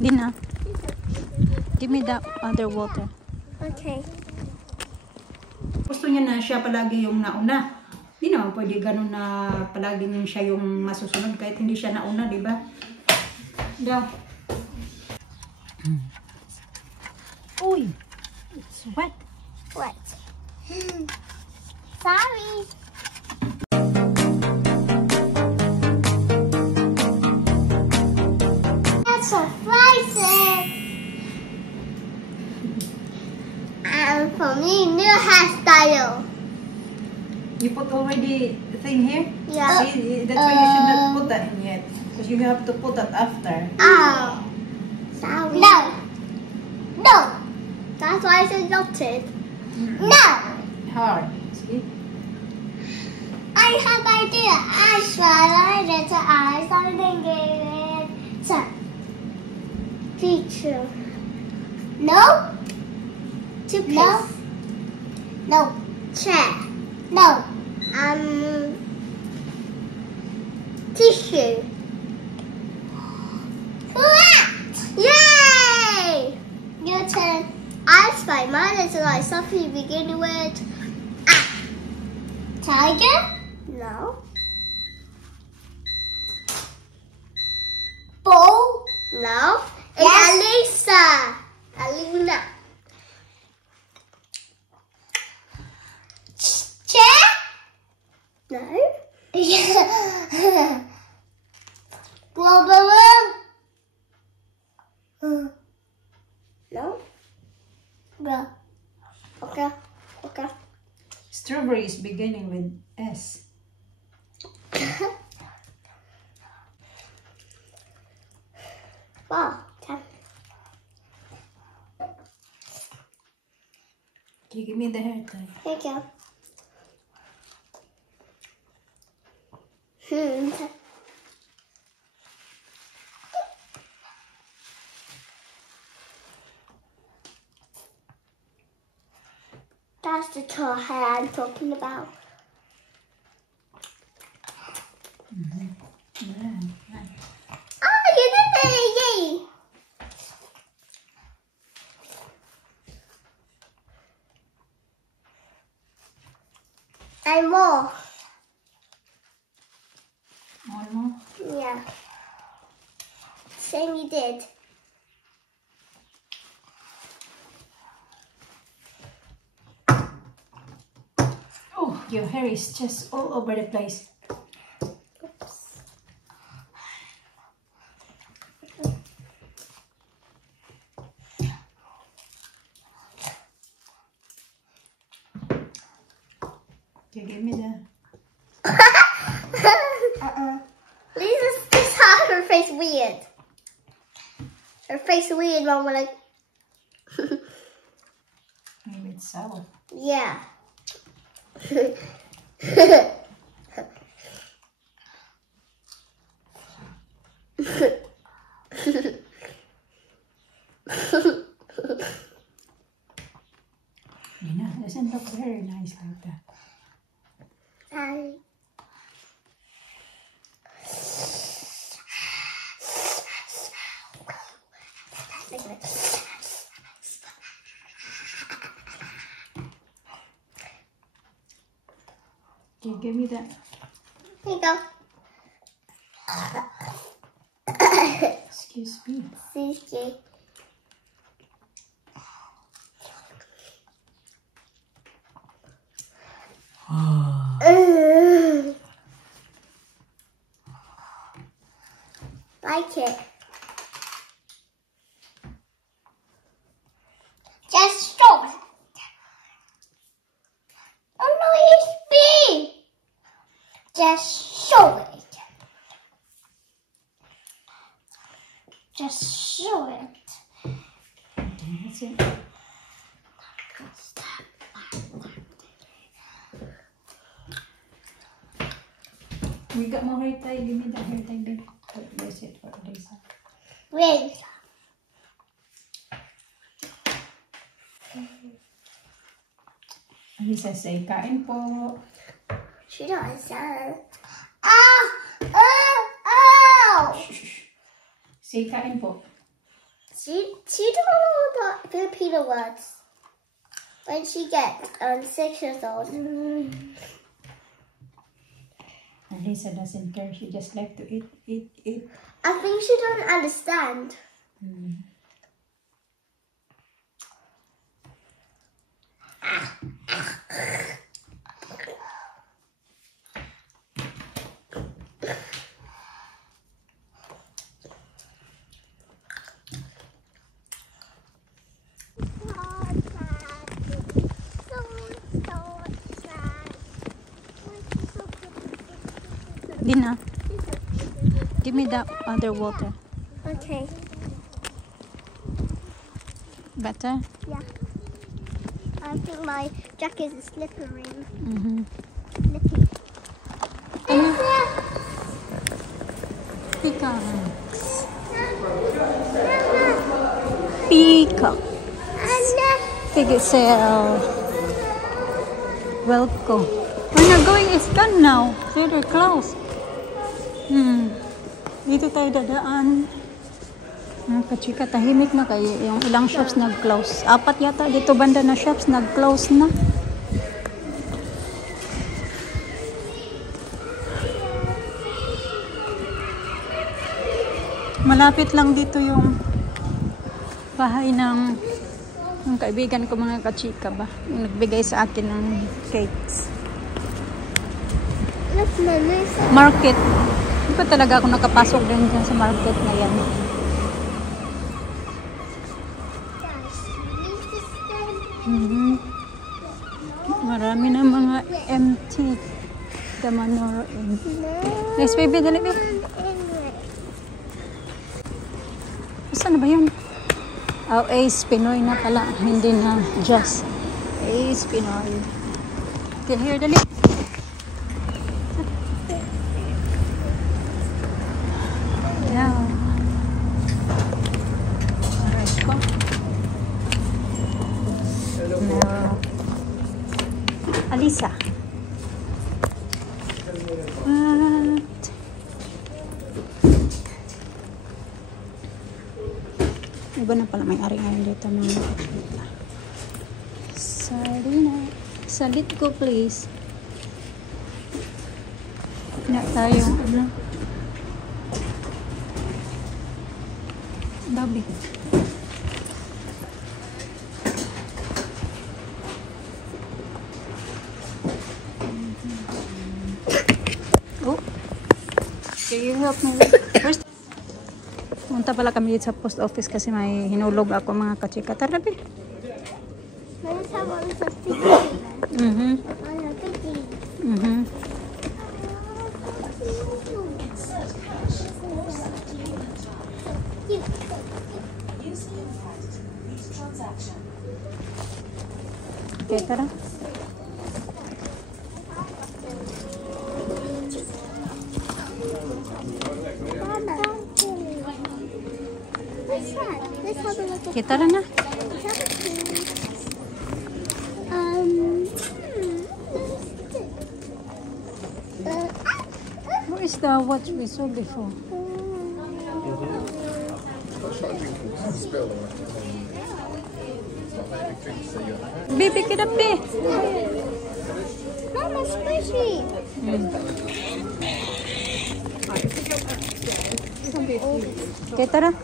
Dina, give me that other water. Okay. Gusto niya na siya palagi yung nauna. Hindi naman pwede ganun na palagi siya yung masusunod kahit hindi siya nauna, di ba? Daw. Uy! It's wet. Wet. Sorry. That's surprising. And for me, new hairstyle. You put already the thing here? Yeah. See, that's why you should not put that in yet. Because you have to put that after. Oh. Sorry. No. No. That's why I said noted. No. Hard. See? I have idea. I swallow it. I something it. So, teacher. No. Toothpaste. No. Chair. No. Tissue. Correct. Yay! Your turn. I spy. Mine is like something beginning with tiger. No. Bull. No. It's Alisa. Alina. Chair. No. Global. No. Bro. Okay. Okay. Strawberry is beginning with S. Wow. Okay. Okay, give me the hair tie. Here you go. That's the tall hair I'm talking about. Yeah, nice. Oh, you did it! Yay! And more. One more. Yeah. Same you did. Oh, your hair is just all over the place. Okay, give me the... Lisa's just had her face weird. Her face weird when I... Maybe it's sour. Yeah. Nina, doesn't look very nice like that. Sorry. Okay, give me that. Here you go. Excuse me. Sushi. Like it. Just show it. Oh no, it's big. Just show it. Just show it. Okay, that's it. We got more hair tie. Give me that hair tie then. That's it for today's. Wait. Alisa say, kain po. She doesn't. Ah! Oh! Oh! Shh, shh. Say, kain po. She don't know the Filipino words. When she gets 6 years old. Alisa doesn't care. She just like to eat. I think she don't understand. Lina, give me that other water. Okay. Better? Yeah. I think my jacket is slippery. Mm-hmm. Slippy. Peacocks. Peacock. Pigtail. Welcome. We're not going. It's gone now. They're closed. Dito tayo dadaan. Kachika, tahimik na kayo. Yung ilang shops nag-close. 4 yata dito banda na shops nag-close na. Malapit lang dito yung bahay ng kaibigan ko, mga kachika ba. Yung nagbigay sa akin ng cakes. Market. Hindi pa talaga ako nakapasok din dyan sa market na yan. Marami na mga empty. The manor empty. Nice baby, dali baby. Saan na ba yun? Oh, Ace Pinoy na pala. Hindi na just Ace Pinoy. Okay, here, dali. Yeah. Alright, go. Now, Alisa. What? Iba na pala may-ari ngayon dito, mga kapatid. Sarina. Salit ko, please. Na tayo, ano? Babi. Oh. Can you help me? First, punta pala kami dito sa post office kasi may hinulog ako, mga kachika. Tara, be. Okay, tara. Okay, tara na. What is the watch we saw before? Baby, get up there. Mama, squishy. Okay, tara.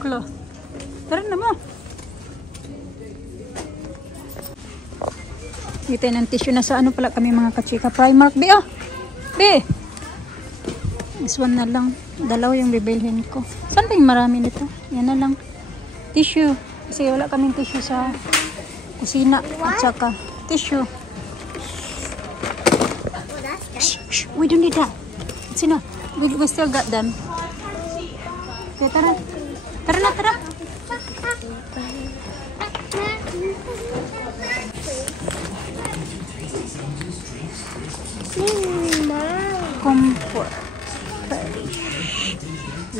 Cloth. Tara na mo. Dito ng tissue na sa ano pala kami, mga kachika. Primark. Be, oh. Be. This one na lang. Dalaw yung bibilhin ko. Saan ba yung marami nito? Yan na lang. Tissue. Kasi wala kaming tissue sa kusina. At saka tissue. Shh, shh. We don't need that. It's enough. We still got them. Okay, tara. Tara na, tara. Comfort.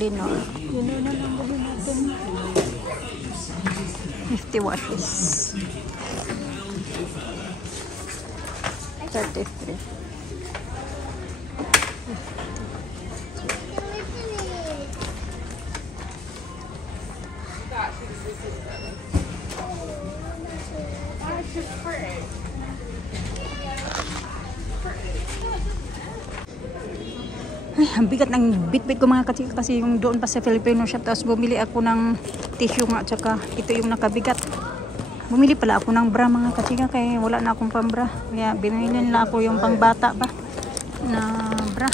Lenor. Lenor na lang gawin natin. 50 washes. 33. Ay, ang bigat ng bit-bit ko mga kachika kasi yung doon pa sa Filipino shop. Tapos bumili ako ng tissue nga at saka ito yung nakabigat. Bumili pala ako ng bra mga kachika kaya wala na akong pambra. Kaya binili nila ako yung pangbata ba na bra.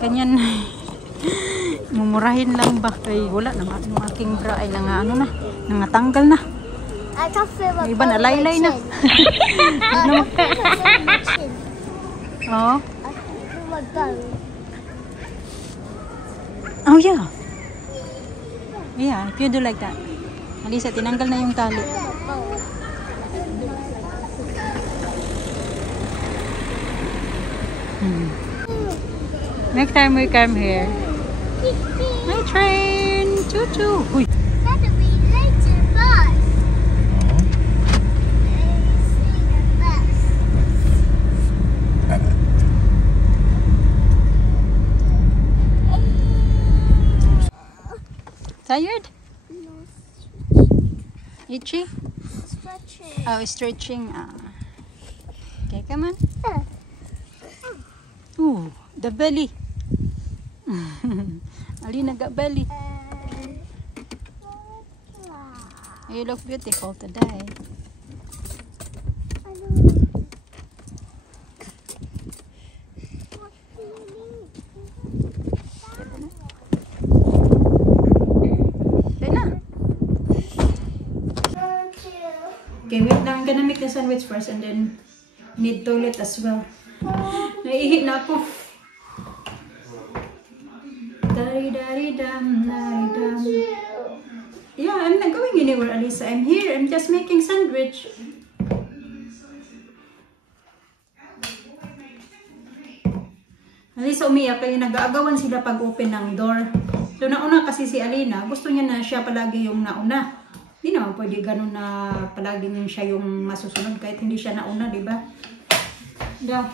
Ganyan. Mumurahin lang ba? Kaya wala na yung aking bra ay nangatanggal na. I can feel my Iba na laylay na. Oh. I can feel my belly. Oh yeah. Yeah, if you do like that. Alisa, tinanggal na yung tali. Next time we come here. My train! Choo-choo! Uy! Gotta be late to the bus. Tired? Itchy? Stretching. Oh, stretching. Okay, come on. Ooh, the belly. Alina got belly. You look beautiful today. Okay, wait lang. I'm gonna make the sandwich first and then need toilet as well. Naiihi na ako. Dari-dari-dam, dari-dam. Yeah, I'm not going anywhere, Alisa. I'm here. I'm just making sandwich. Alisa umiyak kaya nag-aagawan sila pag-open ng door. So nauna kasi si Alina, gusto niya na siya palagi yung nauna. Hindi naman pwede ganun na palagi niya siya yung masusunod kahit hindi siya nauna, di ba? Daw.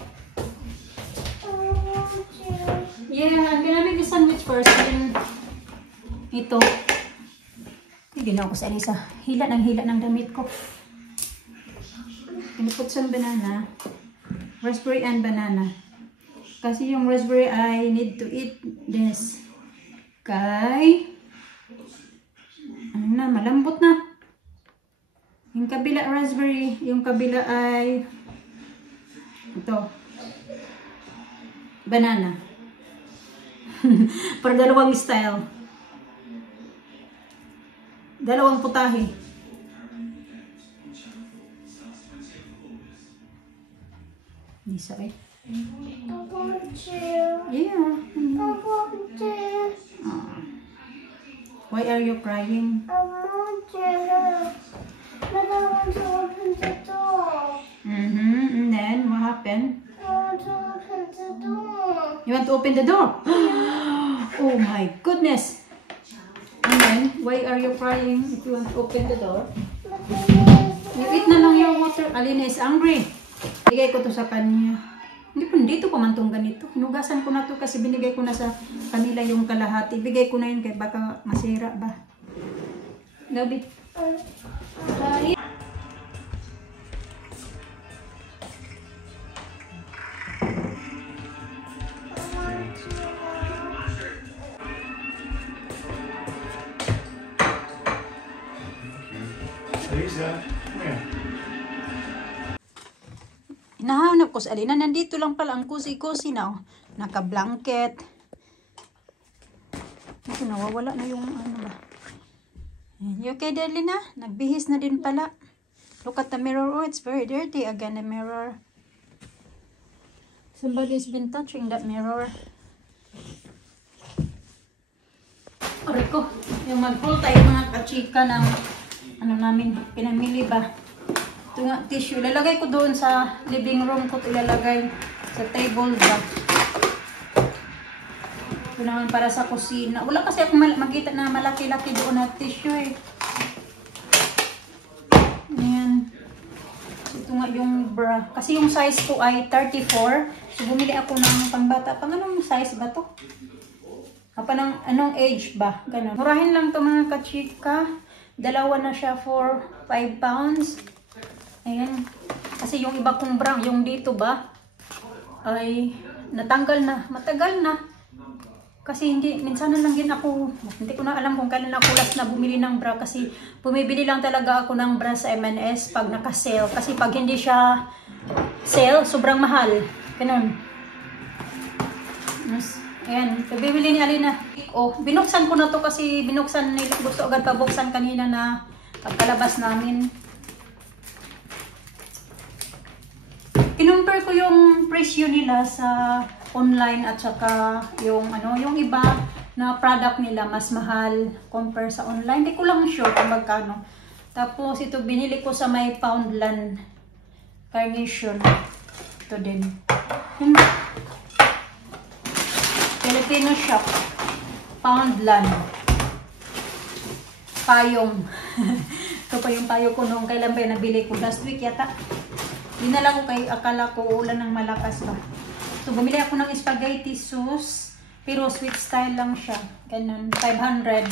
Yeah, I'm gonna make the sandwich first. And ito. Hindi na ako sa Alisa. Hila ng damit ko. Gonna put some banana. Raspberry and banana. Kasi yung raspberry, I need to eat this. Kay ano na, malambot na. Yung kabila raspberry, yung kabila ay ito. Banana. Para dalawang style. Dalawang putahe. Hindi sakit. I want to. Yeah. I want to. Why are you crying? I want to. But I want to open the door. And then, what happened? I want to open the door. You want to open the door? Oh my goodness! And then, why are you crying if you want to open the door? You eat na lang yung water. Alina is angry. Bigay ko to sa kanya. Hindi po, dito ko man itong ganito. Hinugasan ko na to kasi binigay ko na sa kanila yung kalahati. Bigay ko na yun kaya baka masira ba. Gabi. Lisa, come here. Hinahanap ko sa Alina. Nandito lang pala ang kusi-kusi na. Oh. Naka-blanket. Ito, nawawala na yung ano ba. You okay, Alina? Nagbihis na din pala. Look at the mirror. Oh, it's very dirty again, the mirror. Somebody's been touching that mirror. Aray ko, yung mag-pull tayo mga kachika ng ano namin, pinamili ba. Ito nga, tissue. Lalagay ko doon sa living room ko. Ilalagay sa table ba. Ito naman para sa kusina. Wala kasi akong makita na malaki-laki doon na tissue eh. Ayan. Ito ko nga yung bra. Kasi yung size ko ay 34. So, bumili ako ng pangbata. Pang anong size ba to? Anong age ba? Ganun. Murahin lang to mga kachika. Dalawa na siya for 5 pounds. Ayan. Kasi yung iba kong bra, yung dito ba, ay natanggal na. Matagal na. Kasi minsan na lang din ako, hindi ko na alam kung kailan ako last na bumili ng bra. Kasi bumibili lang talaga ako ng bra sa M&S pag naka-sale. Kasi pag hindi siya sale, sobrang mahal. Ganun. Ayan, bibili ni Alina. Oh, binuksan ko na to kasi binuksan nila. Gusto agad pabuksan kanina na pagkalabas namin. Kinumpare ko yung presyo nila sa online at saka yung iba na product nila mas mahal compare sa online. Hindi ko lang sure kung magkano. Tapos ito binili ko sa may Poundland Carnation. Ito din. Filipino shop. Poundland. Payong. Ito pa yung payo ko noong kailan ba yung nabili ko. Last week yata. Dinala ko kay akala ko ulan ng malakas ba. So, bumili ako ng spaghetti sauce. Pero sweet style lang siya. Ganun. 500.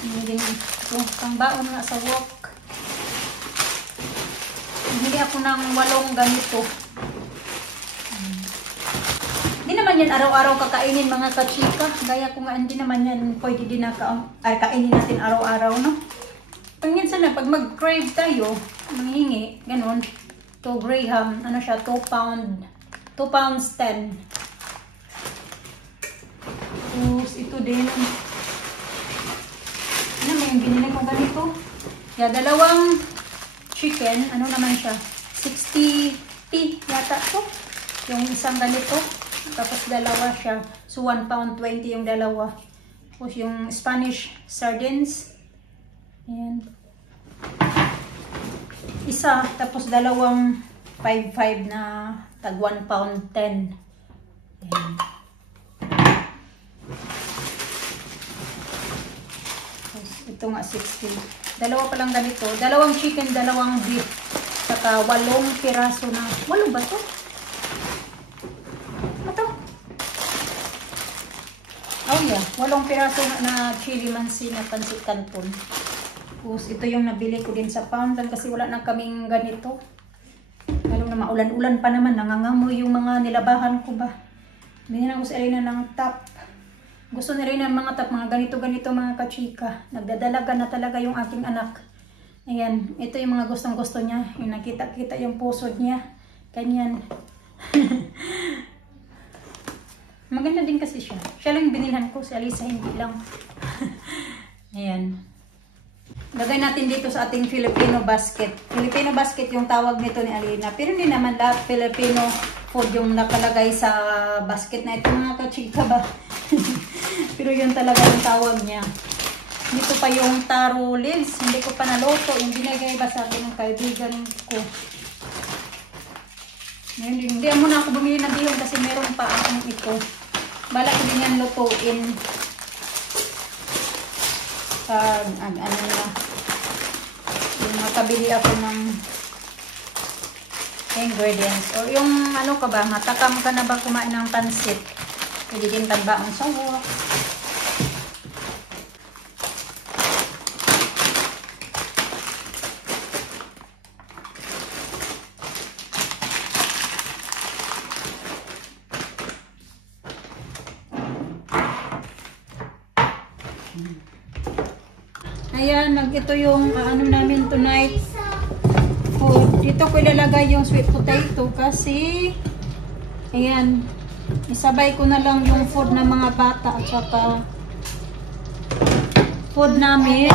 Bumili ito. Pangbaon nga sa wok. Bumili ako ng 8 ganito. Hindi naman yan araw-araw kakainin mga kachika. Gaya ko nga, hindi naman yan pwede din kainin natin araw-araw, no? Pag minsan na, pag mag-crave tayo, manghingi, ganun. 2 graham, ano siya, 2 pounds 10. Tapos, ito din. Ano ba yung binili ko ganito? Yeah, 2 chicken, ano naman siya, 60p yata to. Yung isang ganito. Tapos, 2 siya. So, 1 pound 20 yung 2. Tapos, yung Spanish sardines. Ayan. Isa, tapos 2 5.5 na tag 1 pound 10. Ayan. Tapos, ito nga 60. 2 pa lang ganito. 2 chicken, 2 beef. Saka 8 piraso na. 8 ba to? Ano to? Oh yeah, 8 piraso na chili mansi na pansit canton. Tapos, ito yung nabili ko din sa Poundland kasi wala na kaming ganito. Lalo na maulan-ulan pa naman, nangangamoy yung mga nilabahan ko ba. Binigyan ko sa Elena ng top. Gusto na rin ng mga top, mga ganito-ganito mga kachika. Nagdadalaga na talaga yung aking anak. Ayan, ito yung mga gustong-gusto niya. Yung nakita-kita yung pusod niya. Ganyan. Maganda din kasi siya. Siya lang binilhan ko, si Alisa hindi lang. Ayan. Lagay natin dito sa ating Filipino basket. Filipino basket yung tawag nito ni Alina. Pero hindi naman lahat Filipino food yung nakalagay sa basket na ito mga kachika ba. Pero yun talaga yung tawag niya. Dito pa yung taro leaves. Hindi ko pa naloto. Yung binigay ba sa akin ng kaibigan ko. Hindi muna ako bumili ng bihon kasi meron pa akong ito. Bala ko din yan lutuin. Ano na. Yung makabili ako ng ingredients. O yung ano ka ba, matakam ka na ba kumain ng pansit? Pwede din tagbaon sa wok. Ayan, ito yung ano namin tonight food. Dito ko ilalagay yung sweet potato kasi ayan, isabay ko na lang yung food ng mga bata at saka food namin.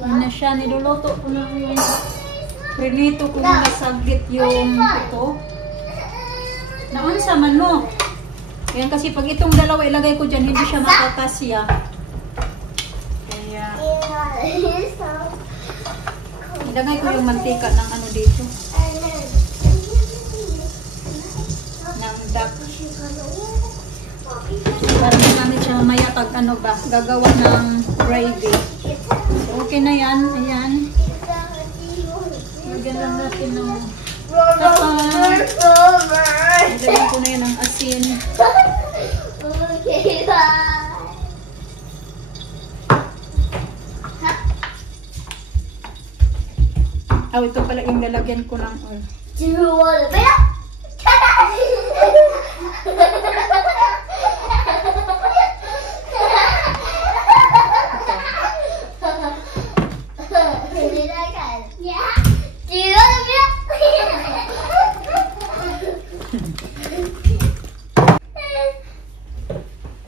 Ano na siya, niluluto ko na yung prinito ko na saglit yung ito. Naunsa man no? Ayan, kasi pag itong dalawa ilagay ko dyan, hindi siya makatasya. Ilagay ko yung mantika ng ano dito. Ng duck. Para magamit siya mamaya pag ano ba, gagawa ng gravy. So, okay na yan. Ayan. Oh, ito pala yung lalagyan ko ng oil. Do you want a bit? Yeah. Do you want a bit?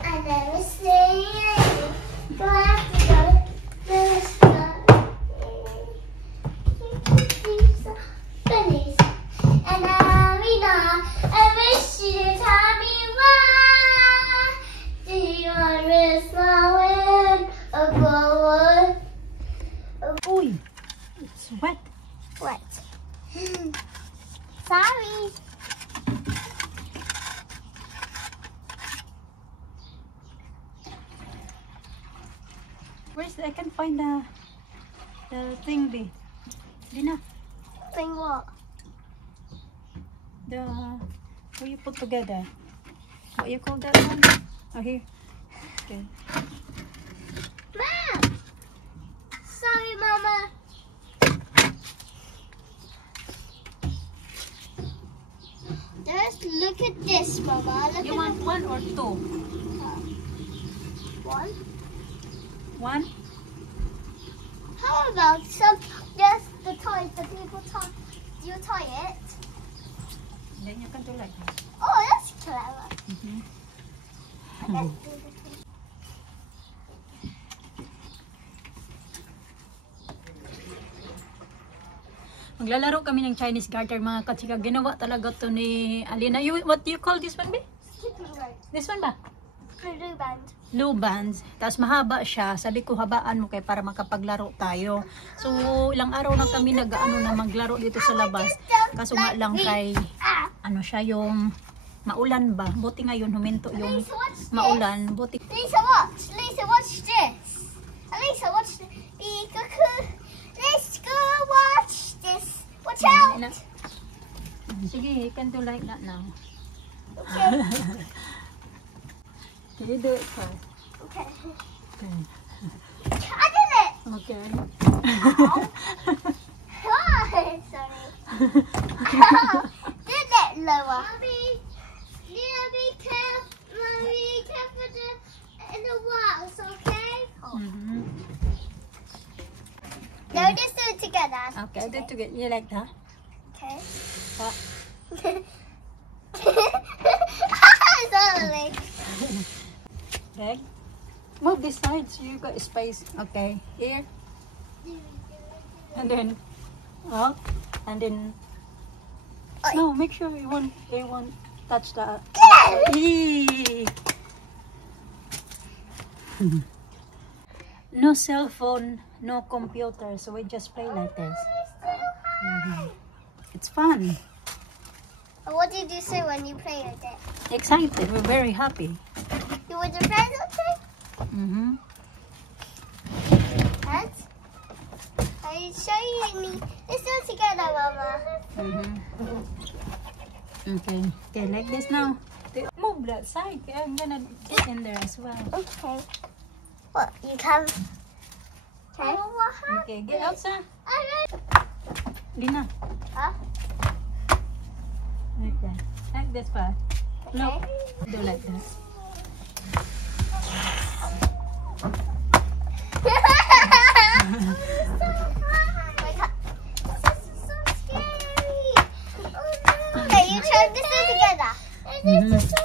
And then we say, go after this. Goodness. And Amina, I wish you to tell me why. Do you want to smile or go Uy, it's wet. What? Sorry. Where's I can't find the thing, be. Lina, Think what? the where you put together. What you call that one? Oh, here. Okay. Mom! Sorry, Mama. Just look at this, Mama. Look You at want one or two? one. One? How about some just the toys the people tie? Do you tie it? Then you can do like that. Oh, that's clever. Mm-hmm. Let's do the toy. Maglalaro kami ng Chinese garter mga katsika. Ginawa talaga to ni Alina. What do you call this one, be? Skipping rope. This one ba? Blue band. Blue bands. Tapos mahaba siya. Sabi ko, habaan mo kay para makapaglaro tayo. So, ilang araw na kami nag-ano na maglaro dito sa labas. Kaso nga lang kay, ano siya, yung maulan ba? Buti ngayon, huminto yung Lisa, watch this. maulan. Buti. Lisa, watch. Lisa, watch this. Lisa, watch this. Let's go watch this. Watch out. Sige, you can do like that now. Okay. Can you do it first? Okay. Okay. I did it. Okay. Oh, sorry. Did it lower? Mommy, be careful. Be careful in the walls, okay? Mm-hmm. No, just do it together. Okay, do it together. You like that? Okay. Ah. Sorry. Okay. Move this side so you got space. Okay. Here. And then up. And then no, make sure you won't touch the Eee. No cell phone, no computer, so we just play like this. It's fun. What did you say when you played with it? Excited, we're very happy. You with your friends, okay? Mm-hmm. Hands? Are you showing me? Let's do it together, Mama. Okay. Okay, like this now. Move that side. I'm gonna get in there as well. Okay. What? You can. Okay. Okay, get outside. Lina. Huh? Like that. Like this part. No. Okay. Do like that. Okay, you try this together. Mm-hmm.